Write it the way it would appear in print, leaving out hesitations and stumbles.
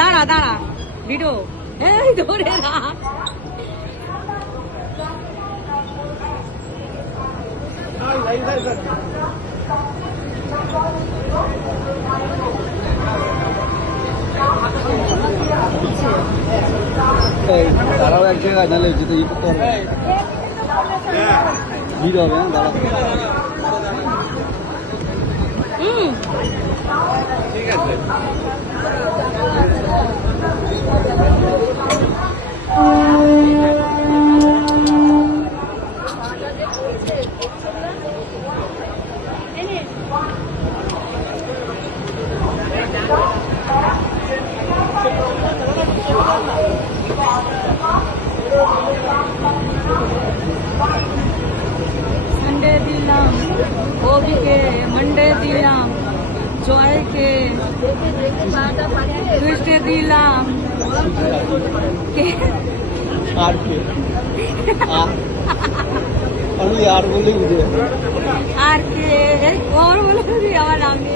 দাঁড়া দাঁড়া ভিডিও এই ধরে রাখ। দাঁড়াও এক জায়গায়, নাহলে যেতে ই করতে হবে, ভিড় হবে। হ্যাঁ দাঁড়াও, ঠিক আছে। সানডে দিলাম, কবিকে মানডে দিলাম, জয়কে টুইসডে দিলাম, আর কে আমি আর বলে বুঝে আর কে ওর বলে আমার নাম নিয়ে